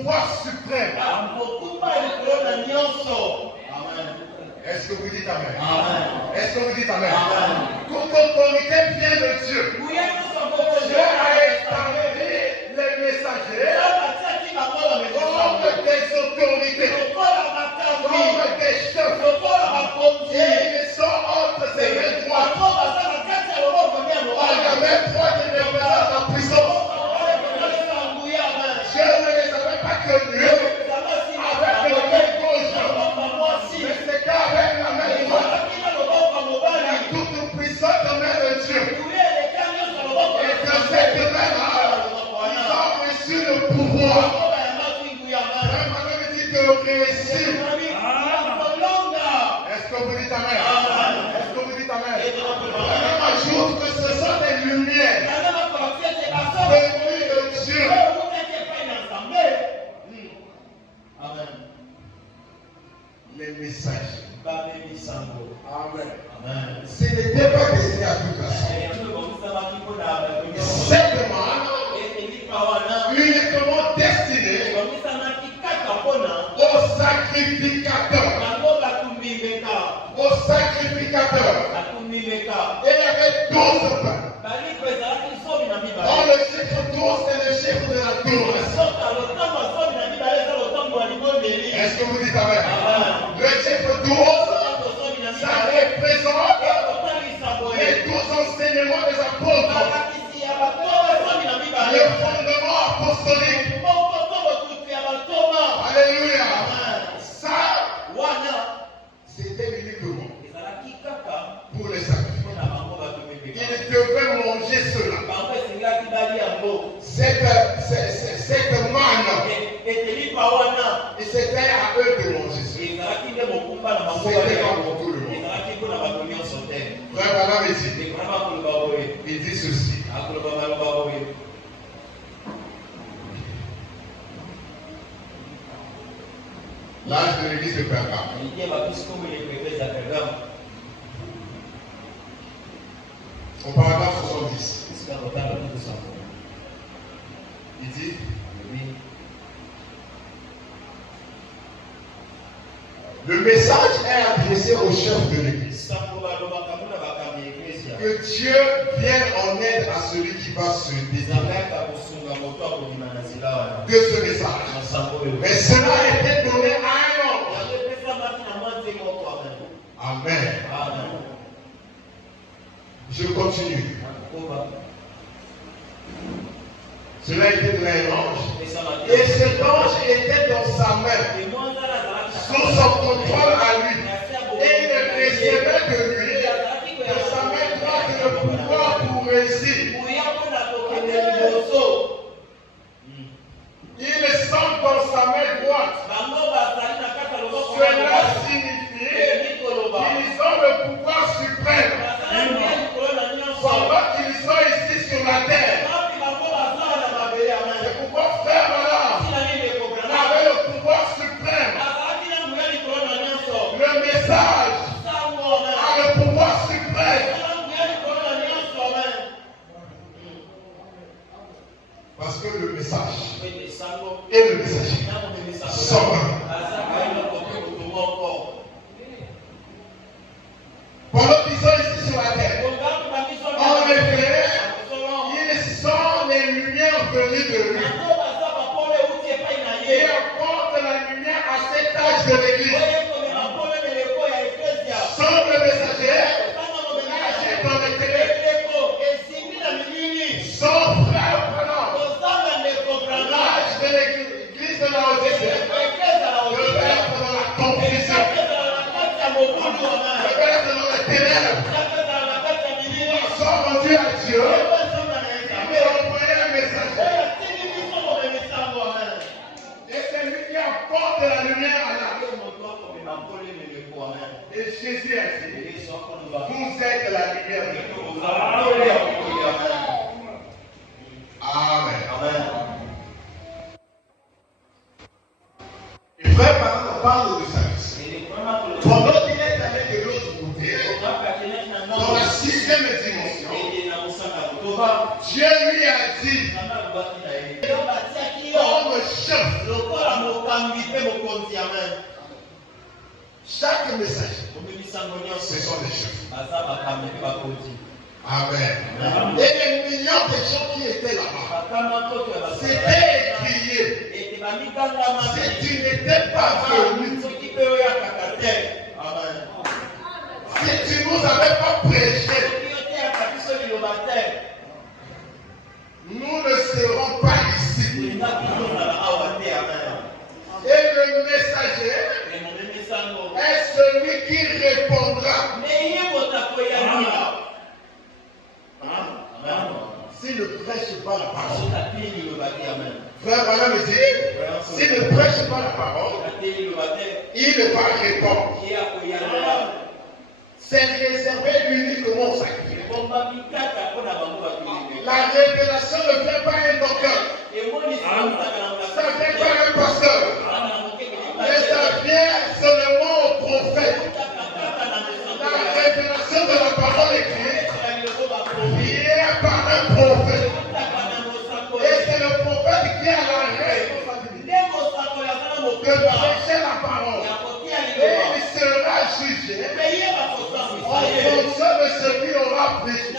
pouvoir suprême. Est-ce que vous dites Amen? Est-ce que vous dites Amen? Toute autorité vient de Dieu. Dieu a établi les messagers comme des autorités, comme des chefs. Et ils sont entre ces mains droites. La main droite qui représente la puissance. Dieu ne les avait pas connus avec la main gauche. Mais c'est qu'avec la main droite, la toute puissante main de Dieu. Et que cette main-là, ils ont reçu le pouvoir. Maintenant, il dit que le récit. Est-ce que vous dites Amen? Est-ce que vous dites Amen? Maintenant, ajoute que ce sont des lumières venues de Dieu. Amen. Les messages. Amen. Ce n'était pas destiné à toute personne. Simplement, uniquement destiné aux sacrificateurs. Aux sacrificateurs. Et il y avait 12 pains. Dans le chiffre 12, c'est le chiffre de la tour. Est-ce que vous dites Amen? Le chiffre 12, ça représente les 12 enseignements des apôtres. Le fondement apostolique. Alléluia. Ça, c'était uniquement pour les sacrifices. Ils devaient manger cela. Cette manne. Et c'était à eux de manger cela. C'était pas pour tout le monde. Frère Branham il dit ceci. L'âge de l'église de Pergame. Au paragraphe 70. Il dit le message est adressé au chef de l'église. Que Dieu vienne en aide à celui qui va se désirer de ce message. Mais cela a été donné à un homme. Amen. Je continue. Cela a été donné à un ange. Et cet ange était dans sa main, sous son contrôle à lui. Et il recevait de lui, de sa main droite, le pouvoir pour réussir. Il sent dans sa main droite. Cela signifie qu'ils ont le pouvoir suprême. Pendant qu'ils sont ici sur la terre. C'est pourquoi frère Branham avait le pouvoir suprême. Le message a le pouvoir suprême. Parce que le message et le messager sont un. Pendant qu'ils sont ici sur la terre, en effet, ils sont les lumières venues de lui. Et apportent la lumière à cet âge de l'église. Sans le messager, âgé dans les ténèbres. Sans frère Branham, l'âge de l'église de la Odyssée devait être dans la confusion. Devait être dans les ténèbres. Ils sont rendus à Dieu. Ils ont envoyé un messager. Et c'est lui qui apporte la lumière à la. Et Jésus a dit, vous êtes la lumière de Dieu. Amen. Et frère, maintenant, on parle de service. Pendant qu'il est allé de l'autre côté, dans la 6e dimension, Dieu lui a dit, comme chef. Chaque messager, ce sont des chefs. Amen. Et les millions de gens qui étaient là-bas, c'était écrié. Si tu n'étais pas venu, si tu ne nous avais pas prêché, nous ne serons pas ici. Et le messager est celui qui répondra. S'il ne prêche pas la parole, frère Branham me dit, s'il ne prêche pas la parole, il ne va répondre. C'est réservé uniquement aux sacrés. La révélation ne vient pas à un docteur. Ça ne vient pas à un pasteur. Mais ça vient seulement au prophète. La révélation de la parole écrite vient par un prophète. Et c'est le prophète qui a la responsabilité de prêcher la parole. Et il sera jugé en fonction de ce qu'il aura prêché.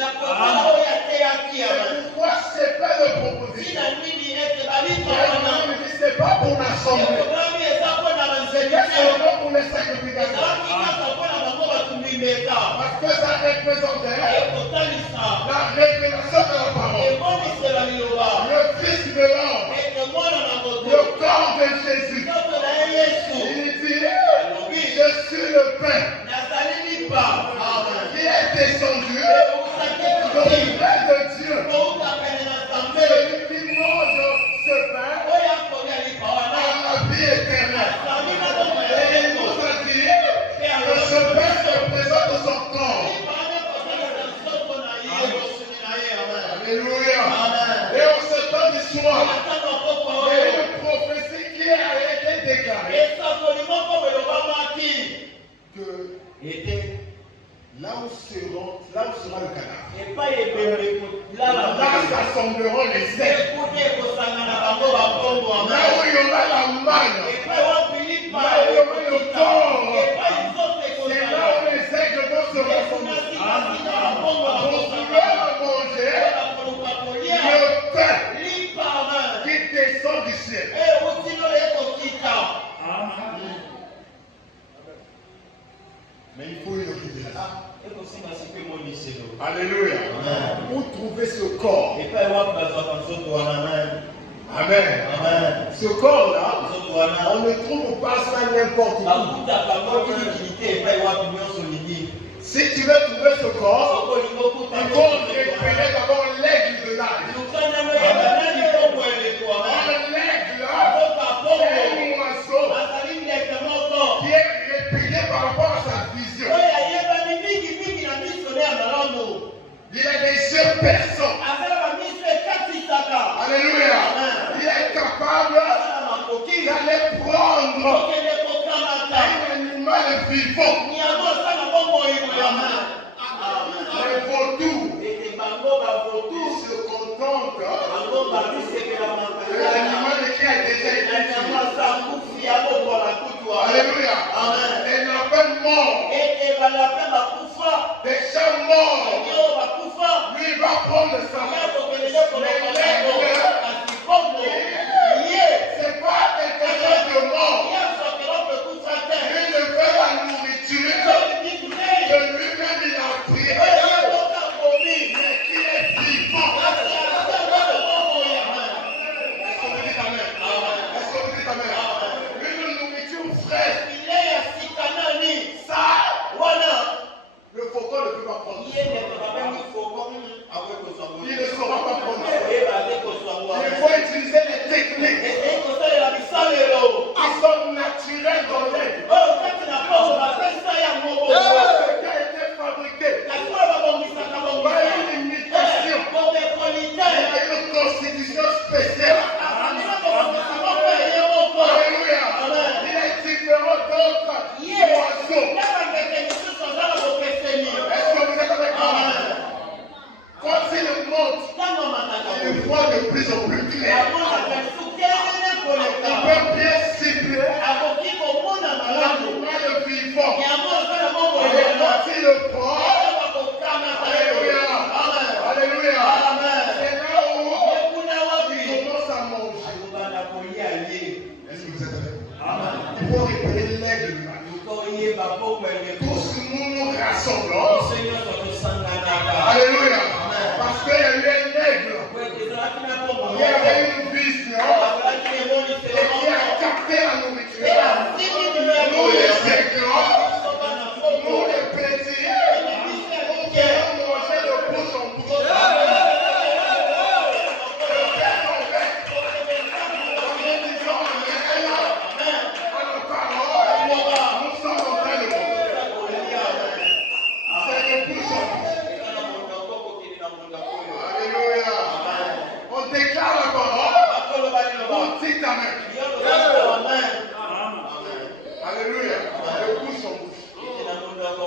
C'est pourquoi c'est pas de proposition. C'est pas pour l'assemblée. C'est seulement pour les sacrificateurs. Parce que ça représentait la révélation de la parole. Le Fils de l'homme. Le corps de Jésus. Il dit, je suis le pain qui est descendu de l'auprès de Dieu. Celui qui mange ce pain a la vie éternelle. Et il nous a dit que ce pain représente son corps. Alléluia. Et en ce temps d'histoire, il y a une prophétie qui a été déclarée. Que là où sera le cadavre, là s'assembleront les ailes. Là où il y aura la manne, là où il y aura le corps, c'est là où les aigles vont se rassembler. Pour pouvoir manger le pain qui descend du ciel. Mais il faut une révélation. Alléluia. Où trouver ce corps? Amen. Ce corps-là, on ne trouve pas ça n'importe où. Si tu veux trouver ce corps, il faut récupérer d'abord l'aigle de l'âge. L'aigle, c'est un oiseau qui est répété par rapport à sa vision. Il a des yeux perçants. Alléluia. Il est capable d'aller prendre un animal vivant. Les vautours se contentent de l'animal qui a déjà été tué. Alléluia. Et la peine mort, des chats morts, lui va prendre sa main. C'est pas quelque chose de mort. Lui ne veut la nourriture que lui-même il a pris. Mais qui est vivant. Est-ce qu'on vous dit amen? Est-ce qu'on vous dit amen? Une nourriture fraîche. Ça, le faucon ne peut pas prendre. Il ne saura pas prendre. Il faut utiliser les techniques qui sont naturelles dans l'aide. Ce qui a été fabriqué par une imitation. Il y a une constitution spéciale. Alléluia. Il est différent d'autres oiseaux. Est-ce que vous êtes avec moi? Quand il monte, il voit de plus en plus clair. Est-ce que vous êtes avec moi? Il faut repérer l'aigle du mal. Tous nous rassemblons. Alléluia. Parce qu'il y a eu un aigle. Il y avait une vision. Et qui a capté la nourriture. Nous les aiglons. Nous les petits. Nous allons manger de bouche en bouche. Alléluia. De bouche en bouche.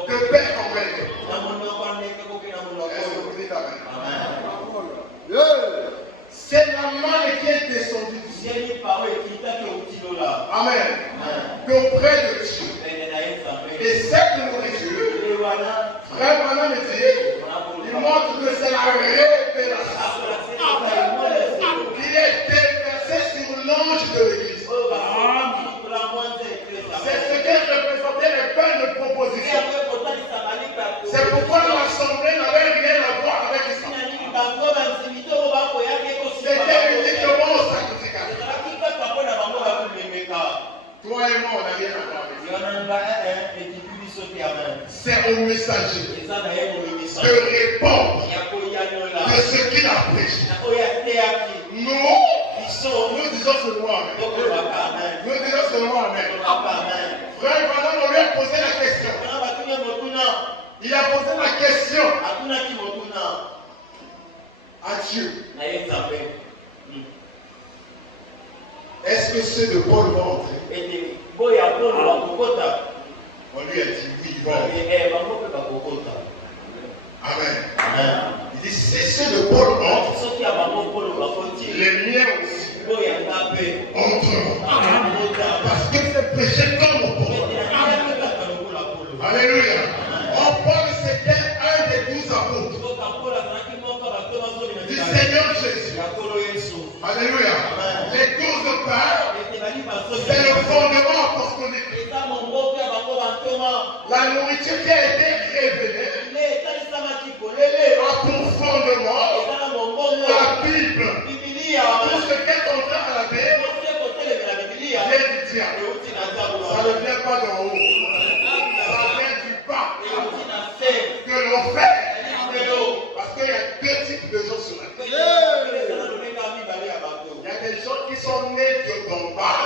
De bec en bec. Est-ce que vous dites amen? C'est la manne qui est descendue du ciel. Amen. D'auprès de Dieu. Et cette nourriture, frère Branham me dit, il montre que c'est la révélation qui est déversée sur l'ange de l'église. C'est ce qui représentait les pains de proposition. C'est pourquoi l'assemblée n'avait rien à voir avec l'islam. C'était uniquement au sacrificateur. Toi et moi, on n'a rien à voir avec ça. C'est au messager de répondre de ce qu'il a prêché. Nous disons seulement amen. Nous disons seulement amen. Frère Branham, on lui a posé la question. Il a posé la question à Dieu. Est-ce que ceux de Paul vont entrer? On lui a dit oui, ils vont entrer. Amen. Il dit si ceux de Paul entrent, les miens aussi entreront. Parce que c'est prêché comme Paul. Alléluia. Paul, c'était un des 12 apôtres du Seigneur Jésus. Alléluia. Les 12 pères, c'est le fondement apostolique. La nourriture qui a été révélée a pour fondement la Bible. Tout ce qui est contraire à la Bible vient du diable. Ça ne vient pas d'en haut. Ça vient du bas. Que l'on fait. Parce qu'il y a deux types de gens sur la terre. Il y a des gens qui sont nés d'en bas.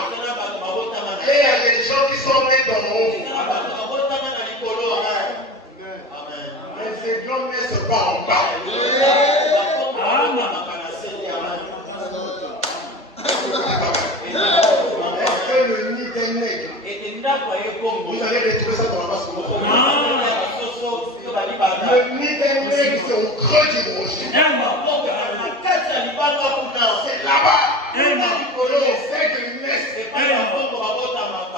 Et il y a des gens qui sont nés d'en haut. Mais ces gens ne sont pas en bas. Est-ce que le nid des nègres, vous allez retrouver ça dans la masse? Le nid des nègres, c'est au creux du rocher. C'est là-bas. Les aigles naissent.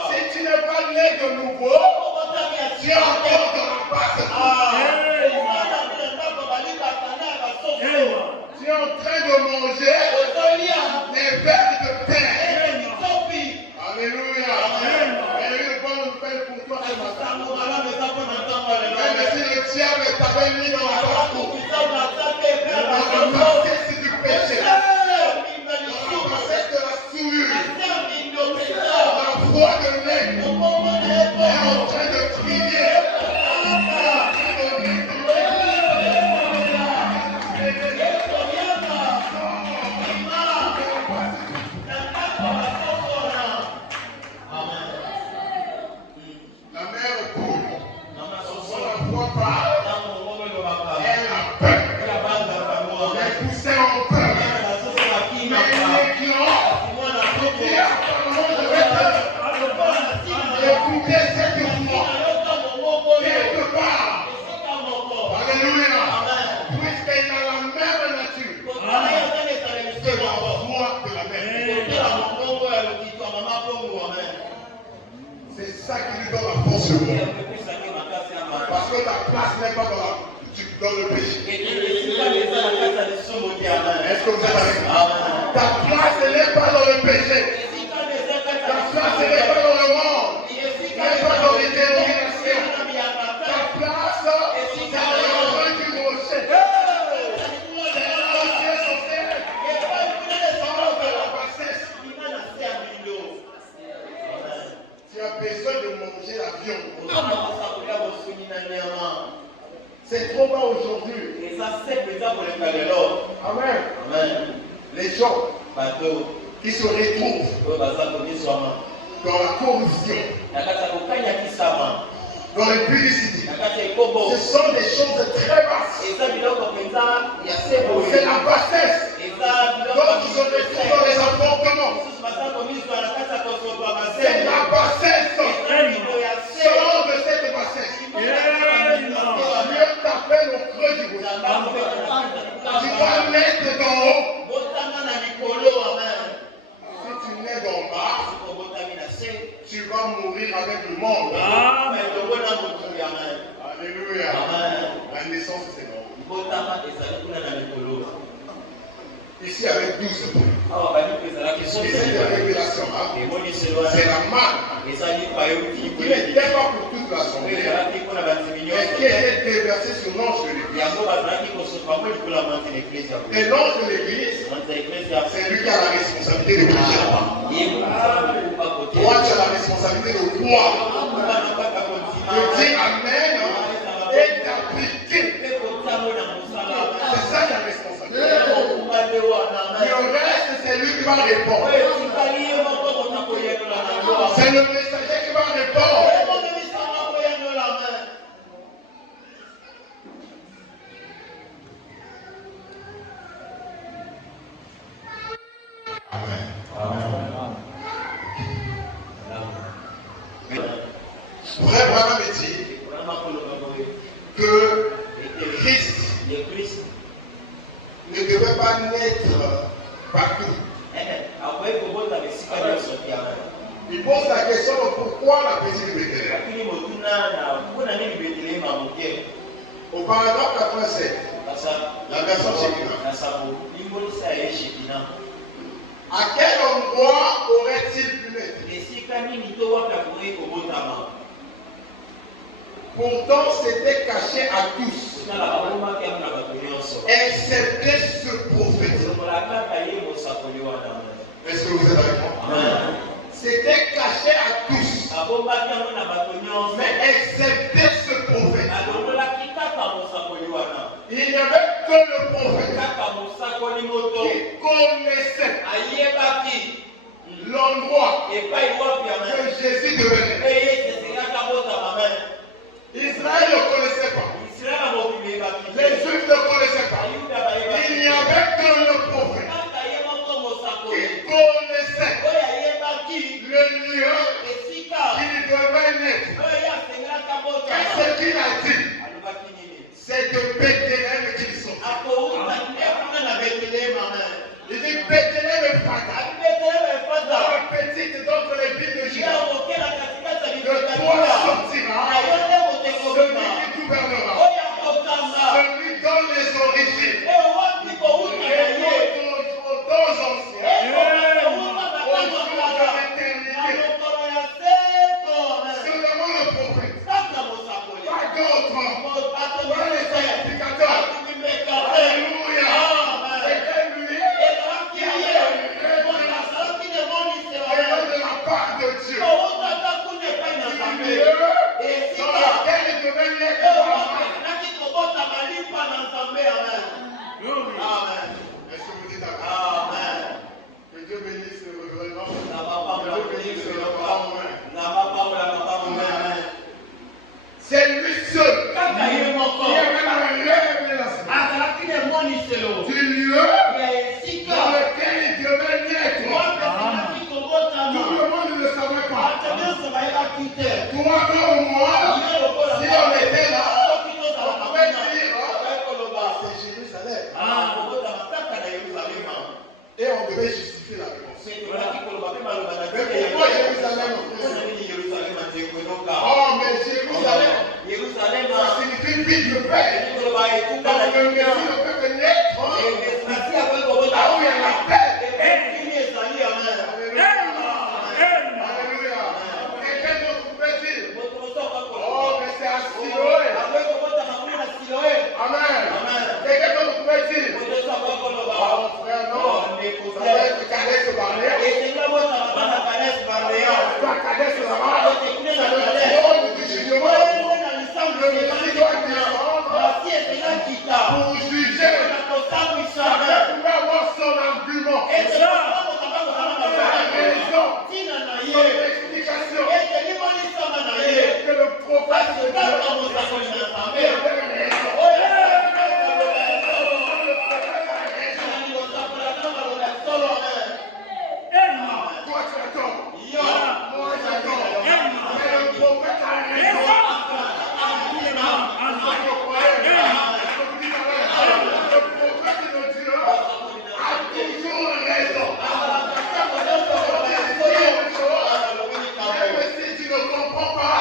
Si tu n'es pas né de nouveau, tu es encore dans la base. Tu es en train de manger les vers de terre. Alléluia. Il y a eu une bonne nouvelle pour toi ce matin. Même si le diable t'avait mis dans la parcours, dans la bassesse du péché, dans la bassesse de la souillure, dans la foi de l'aigle, on est en train de crier. La mère poule, on ne la voit pas. Elle a peur. Les poussins ont peur. Mais les clients, écoutez cette voix. Quelque part. Alléluia. Puisqu'elle a la même nature que la voix de la mère. C'est ça qui lui donne la force sur moi. Parce que ta place n'est pas dans le péché. Est-ce que vous êtes avec moi? Ta place n'est pas dans le le péché. Ta place n'est pas dans le monde, n'est pas dans les dénominations. Ta place, c'est dans le du rocher. C'est là où tu es censé être. Sors de la bassesse. Tu as besoin de manger la viande. C'est trop bas aujourd'hui. Amen. Les gens qui se retrouvent dans la corruption, dans les publicités, ce sont des choses très basses. C'est la bassesse. Donc ils se retrouvent dans les appartements. C'est la bassesse. Sors de cette bassesse. Dieu t'appelle au creux du rocher. Tu dois naître d'en haut. Si tu nais d'en bas, tu vas mourir avec le monde. Alléluia. La naissance, c'est non. Ici avec 12 points. Et cette révélation-là, c'est la marque. Il n'était pas pour toute l'assemblée, mais qui était déversé sur l'ange de l'église. Et l'ange de l'église, c'est lui qui a la responsabilité de prier. Toi, tu as la responsabilité de croire, de dire Amen et d'appliquer. C'est ça la responsabilité. Le reste, c'est lui qui va répondre. C'est le messager qui va répondre. Vrai Branham dit que Christ ne devait pas naître partout. Il pose la question de pourquoi la petite de Bethléem. Au paragraphe 87, la version Shekinah. À quel endroit aurait-il pu naître? Pourtant, c'était caché à tous, excepté ce prophète. Est-ce que vous êtes avec moi? C'était caché à tous, mais excepté ce prophète. Il n'y avait que le prophète qui connaissait l'endroit que Jésus devait naître. Israël ne connaissait pas. Les Juifs ne connaissaient pas. Il n'y avait que le prophète qui connaissait le lieu qu'il devait naître. Qu'est-ce qu'il a dit? C'est de Bethléem qu'ils sont. Il dit Bethléem est fatal. La petite d'entre les villes de Juda. De toi sortira celui qui gouvernera, celui dont les origines remontent aux temps anciens, au jour de l'éternité. Seulement le prophète, pas d'autre, pas les sacrificateurs. Alléluia. C'était lui qui avait révélé de la part de Dieu. Dans laquelle il devait naître. Amen. Est-ce que vous dites Amen? Que Dieu bénisse le gouvernement. Que Dieu bénisse le gouvernement. C'est lui seul qui avait la révélation du lieu dans lequel il devait naître. Tout le monde ne le savait pas. Toi, comme moi, si on était là, on pouvait dire c'est Jérusalem. Et on devait justifier la réponse. Mais pourquoi Jérusalem? Oh, mais Jérusalem, ça signifie ville de paix. Donc le Messie ne peut que naître là où il y a la paix. Kadesh Barnea. Toi, Kadesh là-bas, c'est le trône du jugement. Le Messie doit descendre pour juger. Chacun pouvait avoir son argument. Sa raison, son explication. Que le prophète de Dieu avait raison. Toi, tu as tort. Moi, j'ai tort. Mais le prophète a raison. Le prophète de Dieu a toujours raison. Même si tu ne comprends pas,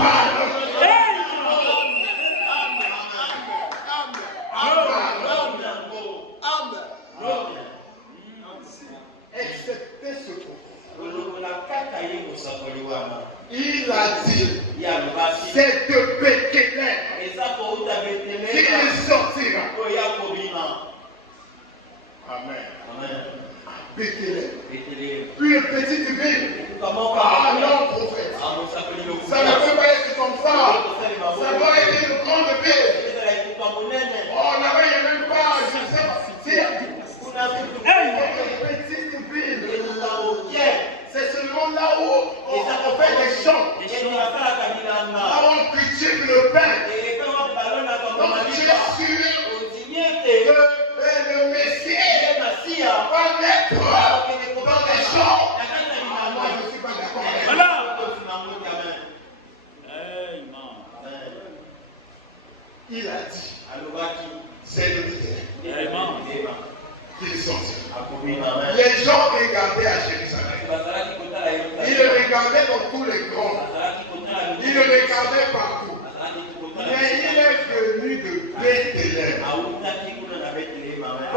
parle. Excepté ce prophète. Il a dit, c'est de Bethléem qu'il sortira. Amen. Bethléem. Une petite ville. Ah non, prophète. Ça ne peut pas être comme ça. Ça doit être une grande ville. Oh, là-bas, il n'y a même pas, je sais pas. Une petite ville. C'est seulement là où on fait des chants. Là où on cultive le pain. Donc tu es sûr que le Messie va naître dans les champs. Moi, je ne suis pas d'accord avec ça. Il a dit, c'est le Bethléem qu'il sortira. Les gens regardaient à Jérusalem. Ils regardaient dans tous les grands.